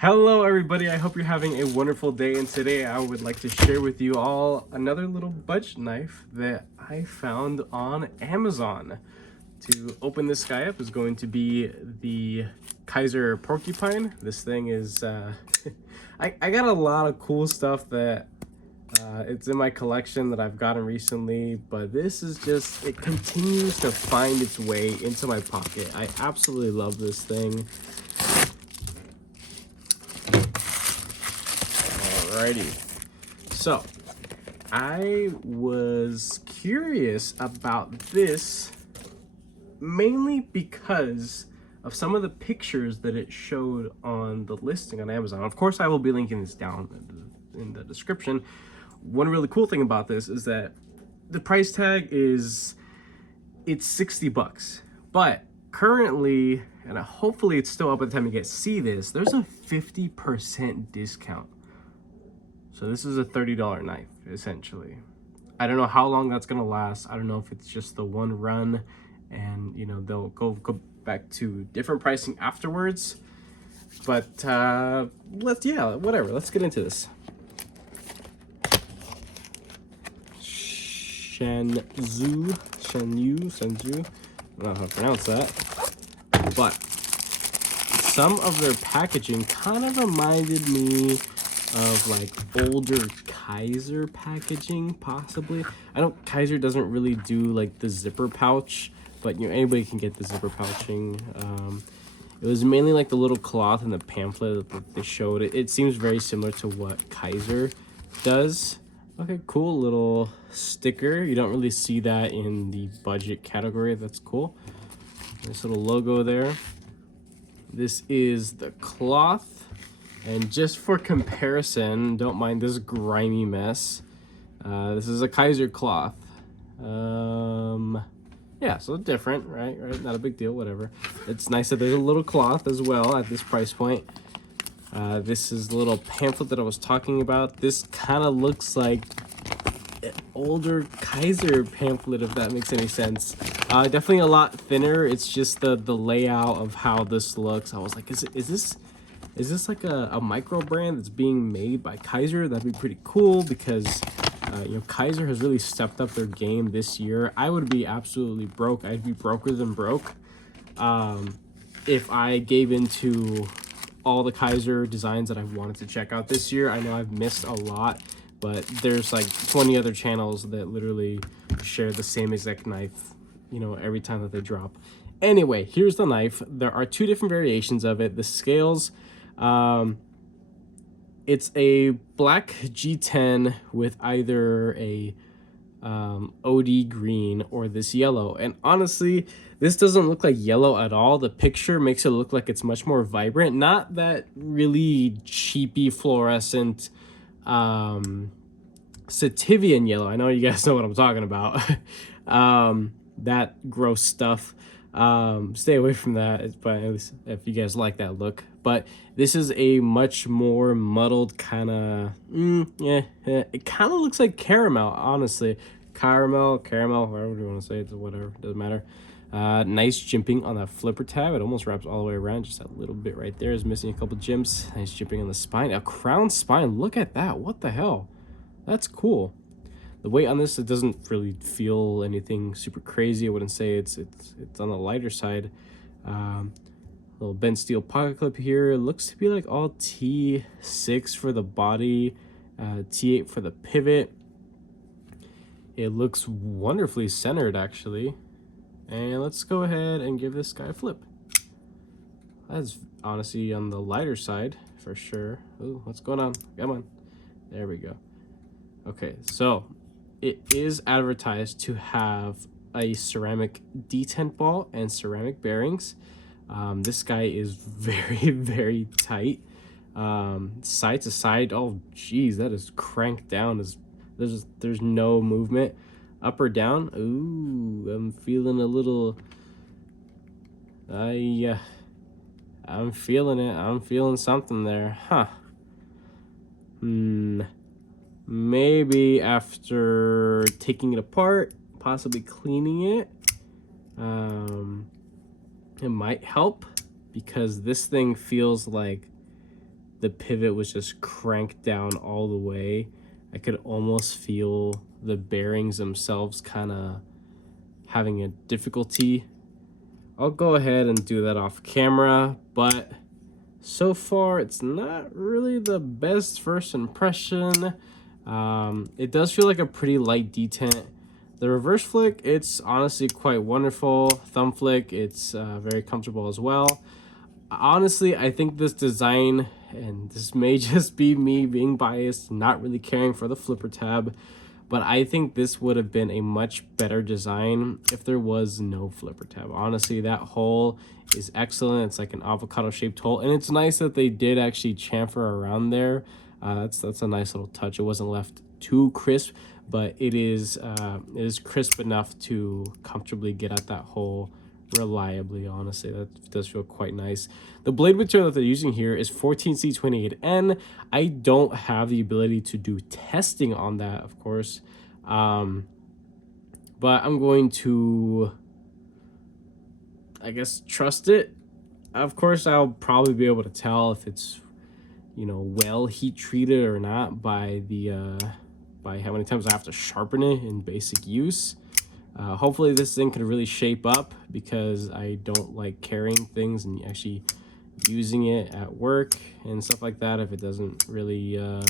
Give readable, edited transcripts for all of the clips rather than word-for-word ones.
Hello everybody, I hope you're having a wonderful day, and today I would like to share with you all another little budget knife that I found on Amazon. To open this guy up is going to be the Kaiser Porcupine. This thing is, I got a lot of cool stuff that it's in my collection that I've gotten recently, but this is just, it continues to find its way into my pocket. I absolutely love this thing. Alrighty, so I was curious about this mainly because of some of the pictures that it showed on the listing on Amazon. Of course, I will be linking this down in the description. One really cool thing about this is that the price tag is, it's 60 bucks, but currently, and hopefully it's still up by the time you guys see this, there's a 50% discount. So this is a $30 knife, essentially. I don't know how long that's gonna last. I don't know if it's just the one run and, you know, they'll go back to different pricing afterwards. But let's get into this. Shenzhou, I don't know how to pronounce that. But some of their packaging kind of reminded me of like older Kaiser packaging, possibly. I know Kaiser doesn't really do like the zipper pouch, but you know, anybody can get the zipper pouching. It was mainly like the little cloth in the pamphlet that they showed. It seems very similar to what Kaiser does. Okay, cool little sticker. You don't really see that in the budget category. That's cool. Nice little logo there. This is the cloth. And just for comparison, don't mind this grimy mess. This is a Kaiser cloth. Yeah, so different, right? Not a big deal, whatever. It's nice that there's a little cloth as well at this price point. This is the little pamphlet that I was talking about. This kind of looks like an older Kaiser pamphlet, if that makes any sense. Definitely a lot thinner. It's just the layout of how this looks. I was like, is this like a micro brand that's being made by Kaiser? That'd be pretty cool because, you know, Kaiser has really stepped up their game this year. I would be absolutely broke. I'd be broker than broke if I gave into all the Kaiser designs that I wanted to check out this year. I know I've missed a lot, but there's like 20 other channels that literally share the same exact knife, you know, every time that they drop. Anyway, here's the knife. There are two different variations of it. The scales, it's a black G10 with either a OD green or this yellow. And honestly, this doesn't look like yellow at all. The picture makes it look like it's much more vibrant. Not that really cheapy fluorescent Sativian yellow. I know you guys know what I'm talking about. That gross stuff. Stay away from that, but at least if you guys like that look. But this is a much more muddled kind of, it kind of looks like caramel, honestly. Caramel, whatever you want to say, it's whatever, doesn't matter. Nice jimping on that flipper tab. It almost wraps all the way around. Just that little bit right there is missing a couple jimps. Nice jimping on the spine. A crown spine. Look at that. What the hell? That's cool. The weight on this, it doesn't really feel anything super crazy. I wouldn't say it's on the lighter side. Little bent steel pocket clip here. It looks to be like all T6 for the body, T8 for the pivot. It looks wonderfully centered, actually. And let's go ahead and give this guy a flip. That's honestly on the lighter side for sure. Ooh, what's going on? Come on. There we go. Okay, so it is advertised to have a ceramic detent ball and ceramic bearings. This guy is very, very tight. Side to side, oh geez, that is cranked down. There's no movement. Up or down, ooh, I'm feeling a little, I'm feeling it. I'm feeling something there, huh? Maybe after taking it apart, possibly cleaning it, it might help, because this thing feels like the pivot was just cranked down all the way. I could almost feel the bearings themselves kind of having a difficulty. I'll go ahead and do that off camera, but so far it's not really the best first impression. It does feel like a pretty light detent. The reverse flick, it's honestly quite wonderful. Thumb flick, it's very comfortable as well. Honestly, I think this design, and this may just be me being biased, not really caring for the flipper tab, but I think this would have been a much better design if there was no flipper tab. Honestly, that hole is excellent. It's like an avocado shaped hole, and it's nice that they did actually chamfer around there. That's a nice little touch. It wasn't left too crisp, but it is crisp enough to comfortably get at that hole reliably. Honestly, that does feel quite nice. The blade material that they're using here is 14C28N. I don't have the ability to do testing on that, of course, but I'm going to, I guess, trust it. Of course, I'll probably be able to tell if it's, you know, well heat treated or not by the by how many times I have to sharpen it in basic use. Hopefully this thing can really shape up, because I don't like carrying things and actually using it at work and stuff like that if it doesn't really you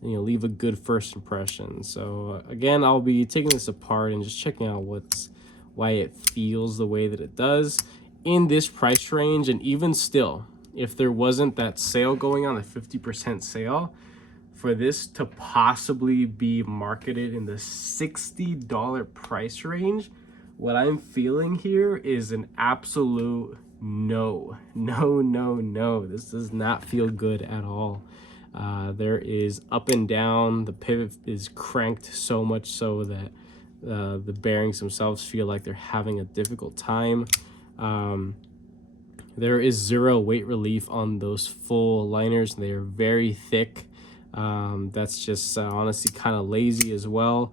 know, leave a good first impression. So again, I'll be taking this apart and just checking out why it feels the way that it does in this price range. And even still, if there wasn't that sale going on, a 50% sale, for this to possibly be marketed in the $60 price range, what I'm feeling here is an absolute no. This does not feel good at all. There is up and down. The pivot is cranked so much so that the bearings themselves feel like they're having a difficult time. There is zero weight relief on those full liners. They are very thick. That's just honestly kind of lazy as well.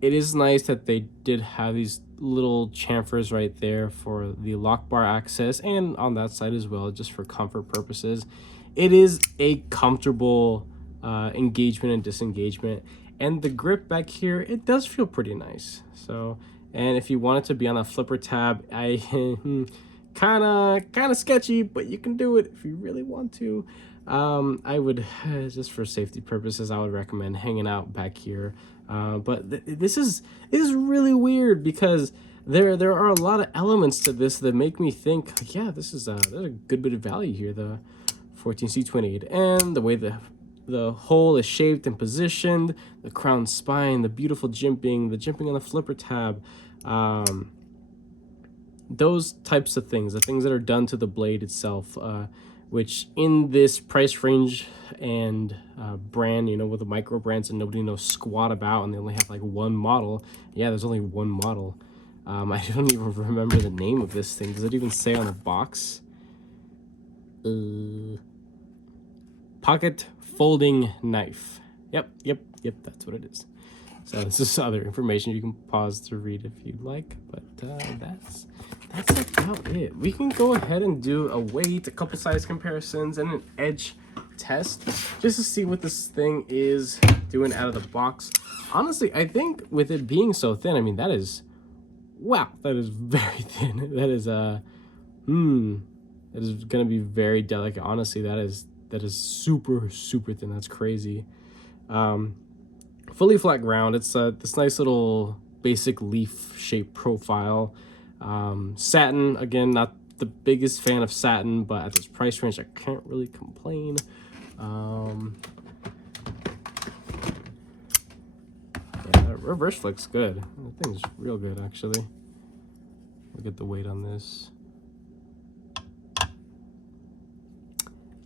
It is nice that they did have these little chamfers right there for the lock bar access, and on that side as well, just for comfort purposes. It is a comfortable engagement and disengagement, and the grip back here, it does feel pretty nice. So, and if you want it to be on a flipper tab, I kind of sketchy, but you can do it if you really want to. I would, just for safety purposes, I would recommend hanging out back here. But this is really weird, because there are a lot of elements to this that make me think, yeah, there's a good bit of value here. The 14C28N, the way the hole is shaped and positioned, the crown spine, the beautiful jimping, the jimping on the flipper tab, those types of things, the things that are done to the blade itself, which in this price range and brand, you know, with the micro brands and nobody knows squat about, and they only have like one model. Yeah, there's only one model. I don't even remember the name of this thing. Does it even say on the box? Pocket folding knife. Yep, that's what it is. So this is other information you can pause to read if you'd like, but that's about it. We can go ahead and do a weight, a couple size comparisons, and an edge test, just to see what this thing is doing out of the box. Honestly, I think with it being so thin, I mean, that is, wow, that is very thin. That is it is gonna be very delicate. Honestly, that is super thin. That's crazy. Fully flat ground. It's this nice little basic leaf shape profile. Satin, again, not the biggest fan of satin, but at this price range, I can't really complain. Yeah, that reverse flick's good. That thing's real good, actually. Look at the weight on this.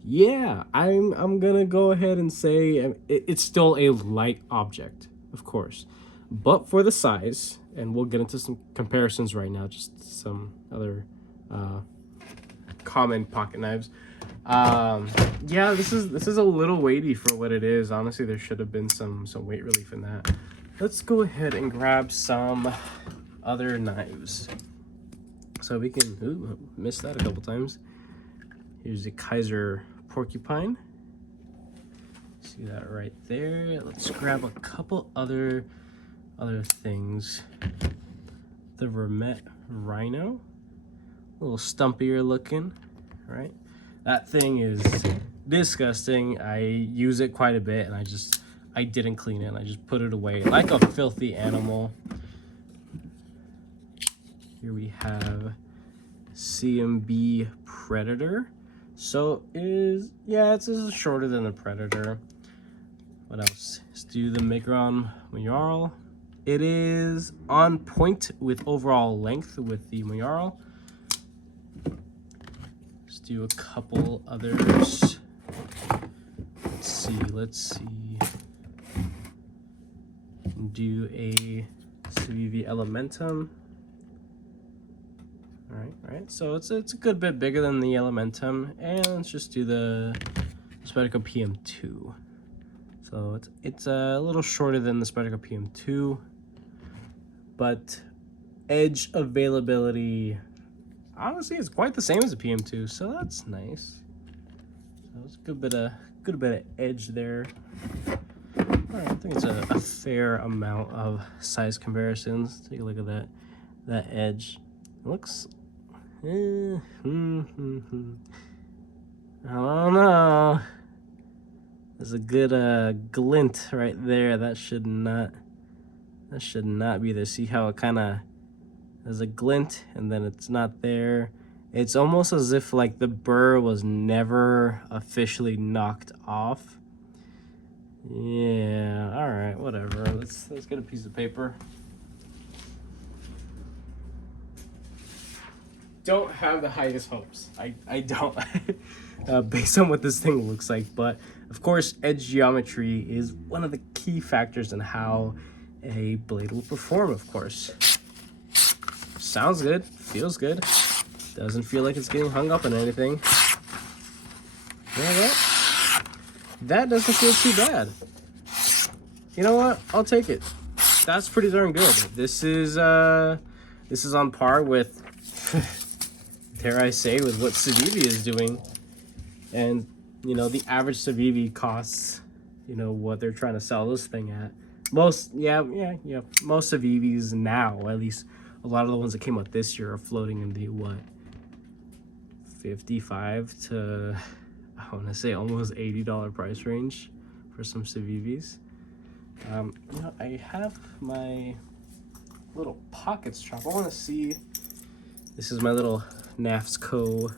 Yeah, I'm gonna go ahead and say it's still a light object, of course, but for the size, and we'll get into some comparisons right now, just some other common pocket knives. Yeah, this is a little weighty for what it is. Honestly, there should have been some weight relief in that. Let's go ahead and grab some other knives, so we can, ooh, missed that a couple times. Here's the Kaiser Porcupine. It's a 1/4 inch. It's a 1/4 inch. It's See that right there? Let's grab a couple other things. The Vermet Rhino, a little stumpier looking, right? That thing is disgusting. I use it quite a bit, and I didn't clean it, and I just put it away like a filthy animal. Here we have CMB Predator. So it's shorter than the Predator. What else? Let's do the Migron Mayoral. It is on point with overall length with the Mayoral. Let's do a couple others. Let's see. Do a Civivi Elementum. All right. So it's a good bit bigger than the Elementum, and let's just do the Spyderco PM2. So it's a little shorter than the Spyderco PM2, but edge availability, honestly, it's quite the same as the PM2, so that's nice. So it's a good bit of edge there. All right, I think it's a fair amount of size comparisons. Take a look at that edge. It looks. I don't know. There's a good glint right there. That should not be there. See how it kind of there's a glint and then it's not there. It's almost as if like the burr was never officially knocked off. Yeah, all right, whatever. Let's get a piece of paper. Don't have the highest hopes. I don't, based on what this thing looks like. But of course, edge geometry is one of the key factors in how a blade will perform, of course. Sounds good, feels good. Doesn't feel like it's getting hung up on anything. You know what? That doesn't feel too bad. You know what? I'll take it. That's pretty darn good. This is on par with dare I say, with what Civivi is doing. And, you know, the average Civivi costs, you know, what they're trying to sell this thing at. Most Civivis now, at least a lot of the ones that came out this year, are floating in the, what, 55 to, I want to say, almost $80 price range for some Civivis. You know, I have my little pocket strap. I want to see, this is my little NAFSCO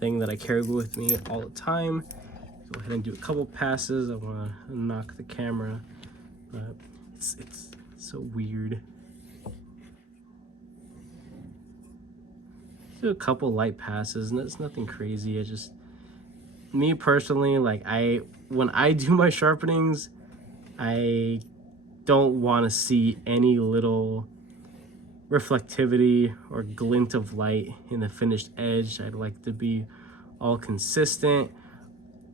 thing that I carry with me all the time. Go ahead and do a couple passes. I want to knock the camera, but it's so weird. Do a couple light passes, and it's nothing crazy. It's just me personally, like when I do my sharpenings, I don't want to see any little reflectivity or glint of light in the finished edge. I'd like to be all consistent.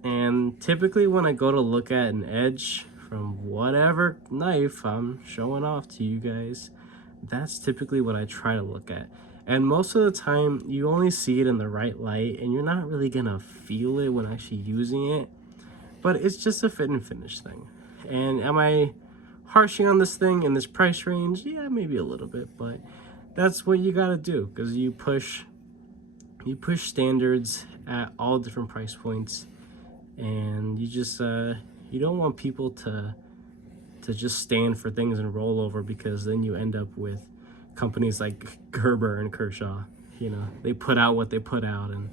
And typically when I go to look at an edge from whatever knife I'm showing off to you guys, that's typically what I try to look at. And most of the time you only see it in the right light, and you're not really gonna feel it when actually using it. But it's just a fit and finish thing. And am I harshing on this thing in this price range? Yeah, maybe a little bit, but that's what you gotta do, because you push standards at all different price points, and you just you don't want people to just stand for things and roll over, because then you end up with companies like Gerber and Kershaw. You know, they put out what they put out, and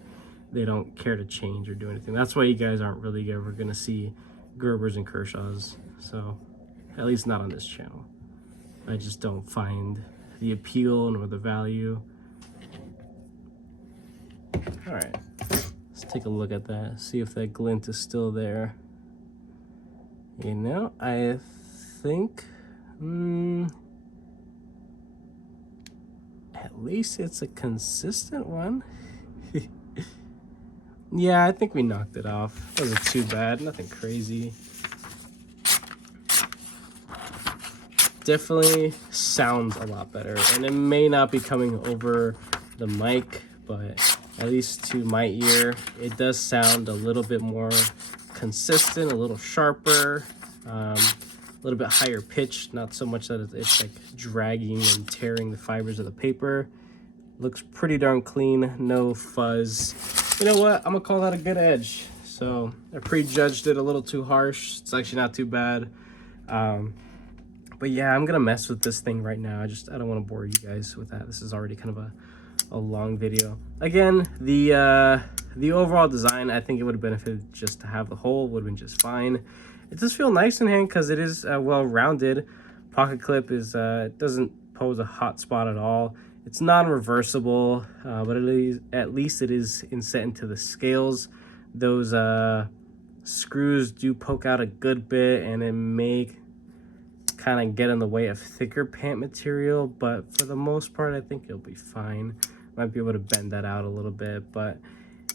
they don't care to change or do anything. That's why you guys aren't really ever gonna see Gerbers and Kershaws. So, at least not on this channel. I just don't find the appeal nor the value. All right, let's take a look at that, see if that glint is still there. You know, I think at least it's a consistent one. Yeah, I think we knocked it off. It wasn't too bad, nothing crazy. Definitely sounds a lot better, and it may not be coming over the mic, but at least to my ear, it does sound a little bit more consistent, a little sharper, a little bit higher pitch, not so much that it's like dragging and tearing the fibers of the paper. Looks pretty darn clean, no fuzz. You know what? I'm gonna call that a good edge. So I prejudged it a little too harsh. It's actually not too bad. But yeah, I'm gonna mess with this thing right now. I don't want to bore you guys with that. This is already kind of a long video. Again, the overall design, I think it would have benefited just to have the hole. Would have been just fine. It does feel nice in hand because it is well rounded. Pocket clip is it doesn't pose a hot spot at all. It's non-reversible, but at least it is inset into the scales. Those screws do poke out a good bit, and it may kind of get in the way of thicker pant material, but for the most part, I think it'll be fine. Might be able to bend that out a little bit, but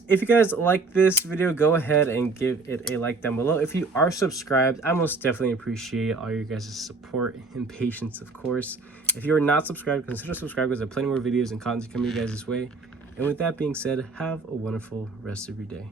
if you guys like this video, go ahead and give it a like down below. If you are subscribed, I most definitely appreciate all your guys' support and patience, of course. If you are not subscribed, consider subscribing because there are plenty more videos and content coming you guys this way. And with that being said, have a wonderful rest of your day.